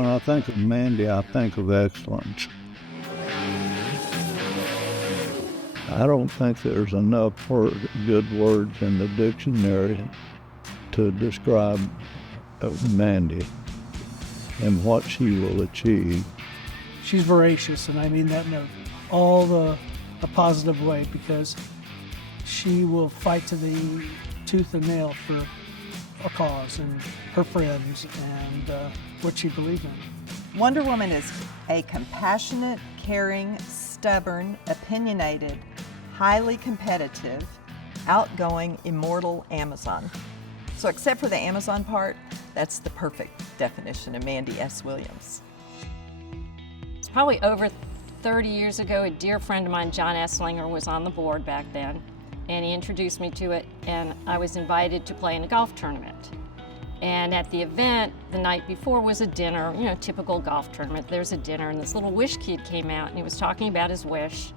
When I think of Mandy, I think of excellence. I don't think there's enough good words in the dictionary to describe Mandy and what she will achieve. She's voracious, and I mean that in all the positive way, because she will fight to the tooth and nail for a cause and her friends and what she believes in. Wonder Woman is a compassionate, caring, stubborn, opinionated, highly competitive, outgoing, immortal Amazon. So except for the Amazon part, that's the perfect definition of Mandy S. Williams. It's probably over 30 years ago, a dear friend of mine, John Esslinger, was on the board back then, and he introduced me to it, and I was invited to play in a golf tournament. And at the event, the night before was a dinner, typical golf tournament. There's a dinner, and this little wish kid came out, and he was talking about his wish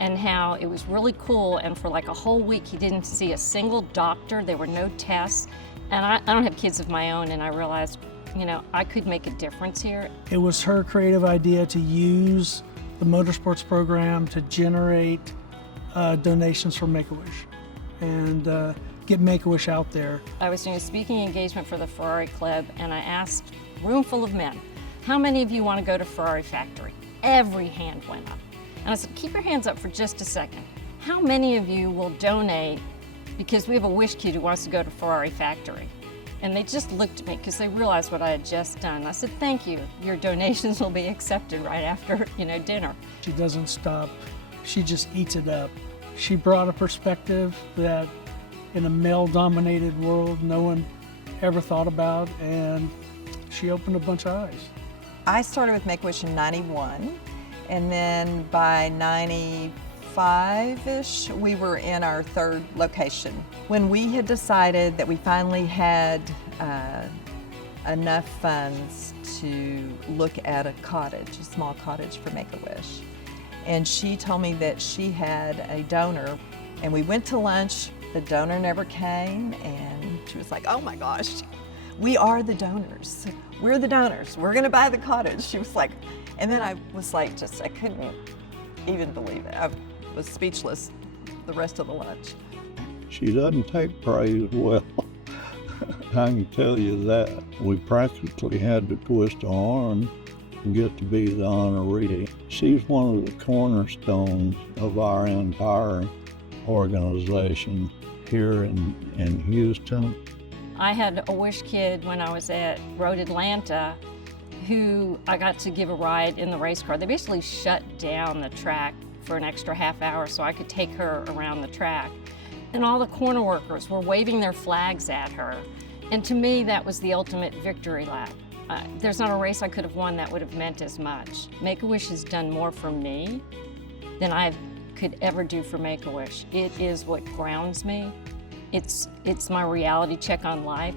and how it was really cool, and for like a whole week he didn't see a single doctor, there were no tests. And I don't have kids of my own, and I realized, I could make a difference here. It was her creative idea to use the motorsports program to generate donations for Make-A-Wish and get Make-A-Wish out there. I was doing a speaking engagement for the Ferrari Club, and I asked a room full of men, how many of you want to go to Ferrari Factory? Every hand went up. And I said, keep your hands up for just a second. How many of you will donate because we have a wish kid who wants to go to Ferrari Factory? And they just looked at me because they realized what I had just done. I said, thank you. Your donations will be accepted right after, dinner. She doesn't stop. She just eats it up. She brought a perspective that in a male-dominated world no one ever thought about, and she opened a bunch of eyes. I started with Make-A-Wish in '91, and then by '95-ish, we were in our third location. When we had decided that we finally had enough funds to look at a cottage, a small cottage for Make-A-Wish, and she told me that she had a donor, and we went to lunch. The donor never came, and she was like, oh my gosh, we are the donors. We're the donors. We're gonna buy the cottage. She was like, and then I was like, I couldn't even believe it. I was speechless the rest of the lunch. She doesn't take praise well. I can tell you that. We practically had to twist her arm and get to be the honoree. She's one of the cornerstones of our entire organization here in Houston. I had a wish kid when I was at Road Atlanta who I got to give a ride in the race car. They basically shut down the track for an extra half hour so I could take her around the track. And all the corner workers were waving their flags at her. And to me, that was the ultimate victory lap. There's not a race I could have won that would have meant as much. Make-A-Wish has done more for me than I could ever do for Make-A-Wish. It is what grounds me. It's my reality check on life.